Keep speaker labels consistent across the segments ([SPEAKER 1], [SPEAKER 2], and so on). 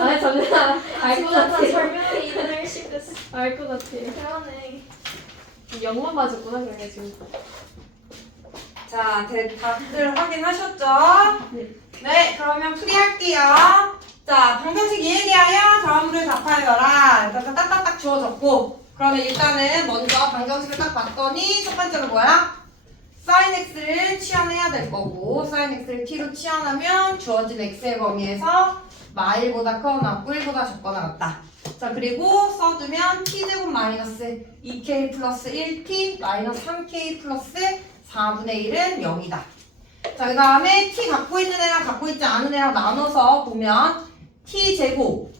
[SPEAKER 1] 아 잠시만 알것
[SPEAKER 2] 저보다
[SPEAKER 1] 같아
[SPEAKER 2] 설명이 이해를 시켰어.
[SPEAKER 1] 알것 같아
[SPEAKER 2] 그러네.
[SPEAKER 1] 영만 봐줬구나 그래가지고
[SPEAKER 3] 자, 대- 답들 확인하셨죠?
[SPEAKER 1] 네.
[SPEAKER 3] 네, 그러면 풀이할게요. 자, 방정식 이해에 대하여 다음으로 답하여라. 일단 딱딱딱 주어졌고. 그러면 일단은 먼저 방정식을 딱 봤더니 첫 번째로 뭐야? sin x를 치환해야 될 거고 sin x를 t로 치환하면 주어진 x의 범위에서 마일보다 크거나 1보다 적거나 같다. 자 그리고 써두면 t제곱 마이너스 2k 플러스 1t 마이너스 3k 플러스 4분의 1은 0이다. 자, 그 다음에 t 갖고 있는 애랑 갖고 있지 않은 애랑 나눠서 보면 t 제곱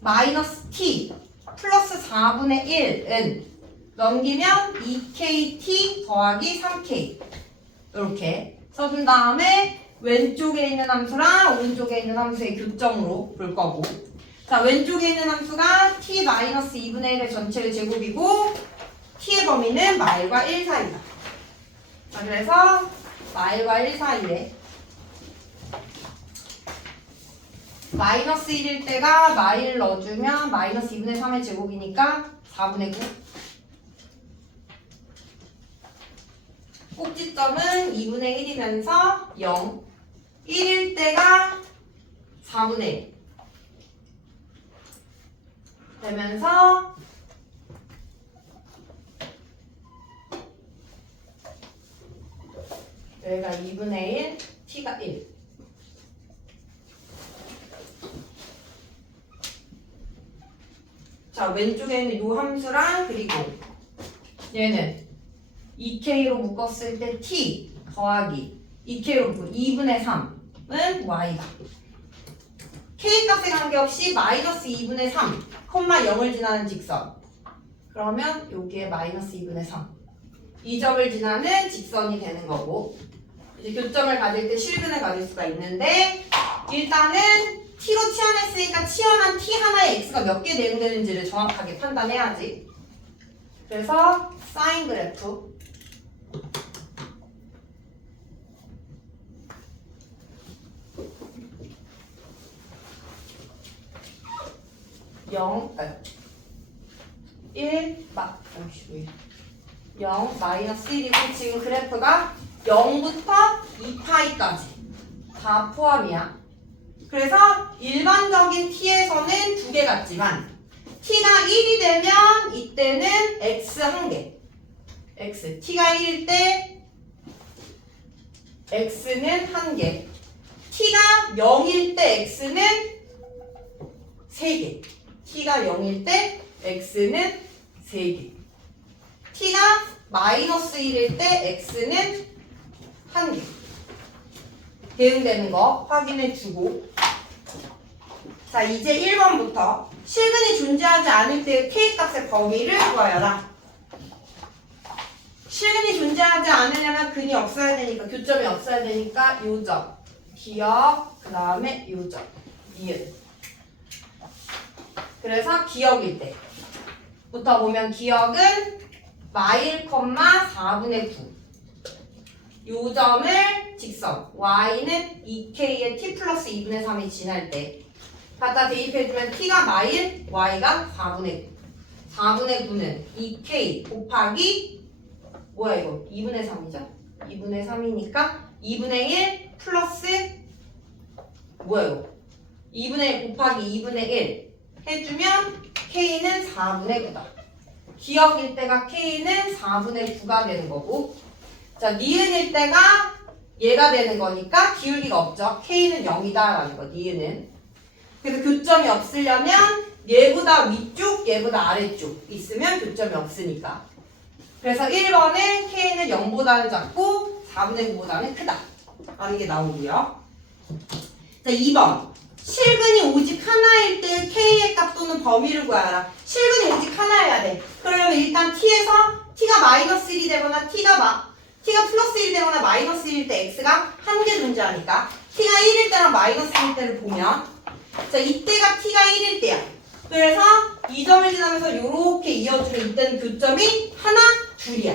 [SPEAKER 3] 마이너스 t 플러스 4분의 1은 넘기면 2kt 더하기 3k 이렇게 써준 다음에 왼쪽에 있는 함수랑 오른쪽에 있는 함수의 교점으로 볼 거고. 자 왼쪽에 있는 함수가 t 마이너스 2분의 1의 전체의 제곱이고 t의 범위는 마일과 1 사이다. 자 그래서 마일과 1 사이에 마이너스 1일 때가 마일 넣어주면 마이너스 2분의 3의 제곱이니까 4분의 9 꼭지점은 2분의 1이면서 0 1일 때가 4분의 1 되면서 여기가 2분의 1, t가 1 자, 왼쪽에 있는 요 함수랑 그리고 얘는 2k로 묶었을 때 t 더하기 2k로 묶고 2분의 3 은 y다. k 값에 관계없이 마이너스 2분의 3, 콤마 0을 지나는 직선. 그러면 여기에 마이너스 2분의 3. 이 점을 지나는 직선이 되는 거고 이제 교점을 가질 때 실근을 가질 수가 있는데 일단은 t로 치환했으니까 치환한 t 하나에 x가 몇 개 대응되는지를 정확하게 판단해야지. 그래서 사인 그래프 영, 아, 1, 마, 아이씨, 왜. 0, 마이너스 1이고 지금 그래프가 0부터 2파이까지 다 포함이야. 그래서 일반적인 t에서는 두 개 같지만 t가 1이 되면 이때는 x 한 개. x. t가 1일 때 x는 한 개. t가 0일 때 x는 세 개. T가 0일 때 x는 세 개. t가 마이너스 1일 때 x는 한 개. 대응되는 거 확인해 주고. 자 이제 1번부터. 실근이 존재하지 않을 때의 k 값의 범위를 구하여라. 실근이 존재하지 않으려면 근이 없어야 되니까 교점이 없어야 되니까 요점. 기억 그 다음에 요점. 이은 그래서 기억일 때부터 보면 기억은 마일 콤마 4분의 9 요점을 직선. y는 2k의 t 플러스 2분의 3이 지날 때. 갖다 대입해주면 t가 마일 y가 4분의 9 4분의 9는 2k 곱하기 뭐야 이거? 2분의 3이죠? 2분의 3이니까 2분의 1 플러스 이거? 2분의 1 곱하기 2분의 1 해주면 k는 4분의 9다 기억일 때가 k는 4분의 9가 되는 거고 자, 니은일 때가 얘가 되는 거니까 기울기가 없죠. K는 0이다 라는 거, 니은은. 그래서 교점이 없으려면 얘보다 위쪽, 얘보다 아래쪽 있으면 교점이 없으니까. 그래서 1번은 K는 0보다는 작고 4분의 9보다는 크다. 라는 게 나오고요. 자, 2번. 실근이 오직 하나일 때 K의 값 또는 범위를 구하라. 실근이 오직 하나여야 돼. 그러려면 일단 T에서 T가 마이너스 1이 되거나 T가 마, t가 플러스 1이 되거나 마이너스 1일 때 x가 한 개 존재하니까 t가 1일 때랑 마이너스 1일 때를 보면 자 이때가 t가 1일 때야 그래서 이 점을 지나면서 이렇게 이어주면 이때는 교점이 하나 둘이야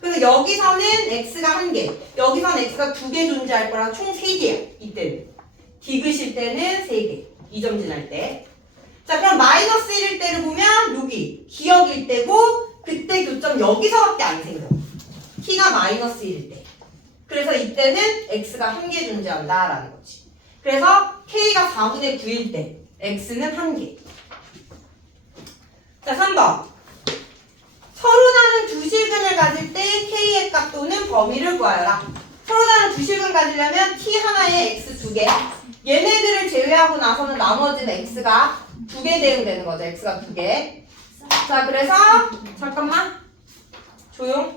[SPEAKER 3] 그래서 여기서는 x가 한 개 여기서는 x가 두 개 존재할 거라 총 세 개야 이때는 디귿일 때는 세개이 점 지날 때 자, 그럼 마이너스 1일 때를 보면 여기 기억일 때고 그때 교점 여기서밖에 안 생겨. t가 마이너스 1일 때. 그래서 이때는 x가 한 개 존재한다라는 거지. 그래서 k가 4분의 9일 때 x는 한 개. 자, 3번. 서로 다른 두 실근을 가질 때 k의 값 또는 범위를 구하여라. 서로 다른 두 실근 가지려면 t 하나에 x 두 개. 얘네들을 제외하고 나서는 나머지는 x가 두 개 대응되는 거죠. x가 두 개. 자, 그래서 잠깐만. 조용.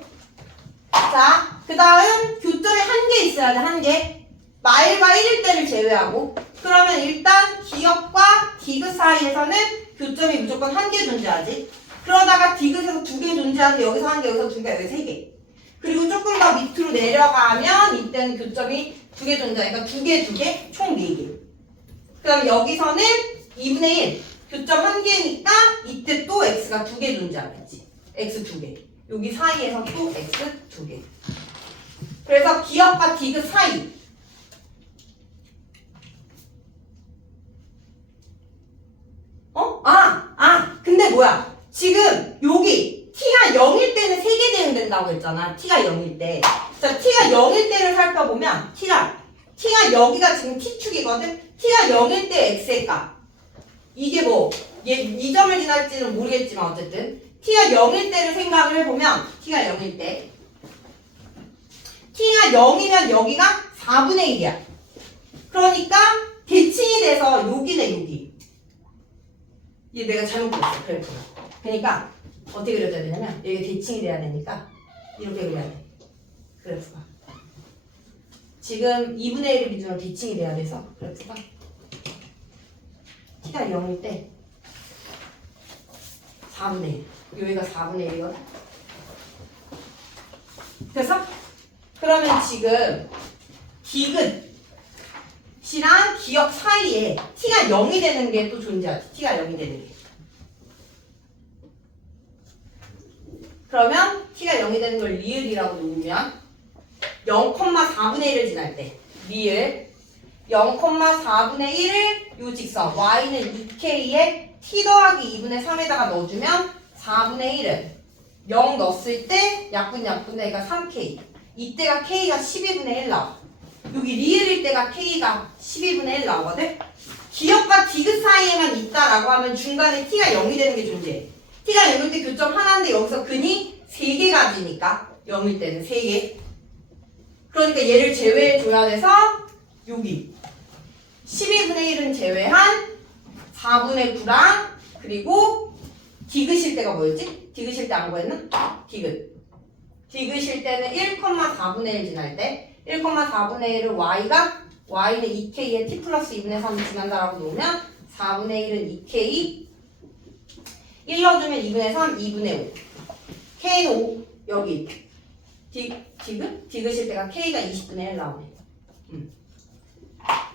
[SPEAKER 3] 자, 그 다음 교점이 한 개 있어야 돼, 한 개. 마일과 1일 때를 제외하고. 그러면 일단 기역과 디귿 사이에서는 교점이 무조건 한 개 존재하지. 그러다가 디귿에서 두 개 존재하는데 여기서 한 개, 여기서 두 개, 여기 세 개. 그리고 조금 더 밑으로 내려가면 이때는 교점이 두 개 존재하니까 두 개, 두 개, 총 네 개. 그 다음에 여기서는 2분의 1. 교점 한 개니까 이때 또 x가 두 개 존재하겠지. x 두 개. 여기 사이에서 또 x 두 개. 그래서 기역과 디귿 사이. 어? 아! 아! 근데 뭐야? 지금 여기 t가 0일 때는 3개 대응된다고 했잖아. t가 0일 때. 자, t가 0일 때를 살펴보면 t가 t가 여기가 지금 t축이거든. t가 0일 때 x의 값. 이게 뭐, 얘, 이 점을 지날지는 모르겠지만 어쨌든 t가 0일 때를 생각을 해보면 t가 0일 때 t가 0이면 여기가 4분의 1이야. 그러니까 대칭이 돼서 여기네 여기. 얘 내가 잘못 그렸어 그래프가. 그러니까 어떻게 그려줘야 되냐면 여기 대칭이 돼야 되니까 이렇게 그려야 돼. 그래프가. 지금 2분의 1을 기준으로 대칭이 돼야 돼서 그래프가 t가 0일 때 4분의 1. 여기가 4분의 1이거든. 됐어? 그러면 지금 디귿이랑 기억 사이에 t가 0이 되는 게 또 존재하지. t가 0이 되는 게. 그러면 t가 0이 되는 걸 리을이라고 놓으면 0,4분의 1을 지날 때. 리을 0,4분의 1을 요 직선 y는 2k에 t 더하기 2분의 3에다가 넣어주면 4분의 1은 0 넣었을 때 약분 약분의 애가 3k 이때가 k가 12분의 1 나와. 여기 리을일 때가 k가 12분의 1 나오거든? 기역과 디귿 사이에만 있다라고 하면 중간에 t가 0이 되는 게 존재해. t가 0일 때 교점 하나인데 여기서 근이 3개 가 지니까 0일 때는 3개 그러니까 얘를 제외해 줘야 돼서 여기 12분의 1은 제외한 4분의 9랑 그리고 디귿일 때가 뭐였지? 디귿일 때 안 구했나? 디귿. 디귿일 때는 1,4분의 1 지날 때 1,4분의 1을 y가 y는 2k에 t 플러스 2분의 3을 지난다라고 놓으면 4분의 1은 2k 1 넣어주면 2분의 3, 2분의 5 k는 5 여기 디, 디귿? 디귿일 때가 k가 20분의 1 나오네. 음.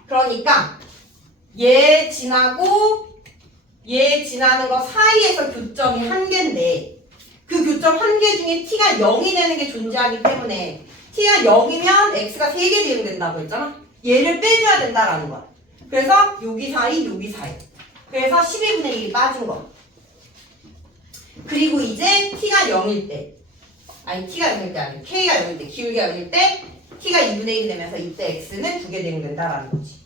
[SPEAKER 3] 그러니까 얘 지나고 얘 지나는 거 사이에서 교점이 한 개인데 그 교점 한 개 중에 t가 0이 되는 게 존재하기 때문에 t가 0이면 x가 3개 대응된다고 했잖아. 얘를 빼줘야 된다라는 거야. 그래서 여기 사이 여기 사이. 그래서 12분의 1이 빠진 거. 그리고 이제 t가 0일 때 아니 t가 0일 때 아니고 k가 0일 때 기울기가 0일 때 t가 2분의 1이 되면서 이때 x는 두 개 대응된다라는 거지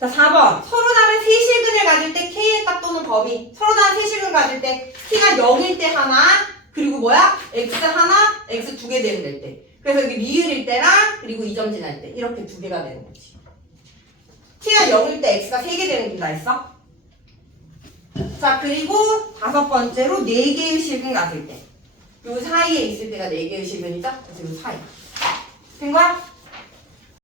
[SPEAKER 3] 자, 4번. 서로 다른 세실근을 가질 때 K의 값 또는 범위. 서로 다른 세실근 가질 때 T가 0일 때 하나, 그리고 뭐야? X 하나, X 두개 되는 될 때. 그래서 여기 리을일 때랑 그리고 이점 지날 때. 이렇게 두 개가 되는 거지. T가 0일 때 X가 세 개 되는 건다 했어? 자, 그리고 다섯 번째로 네 개의 실근 가질 때. 요 사이에 있을 때가 네 개의 실근이죠? 그래서 요 사이. 된 거야?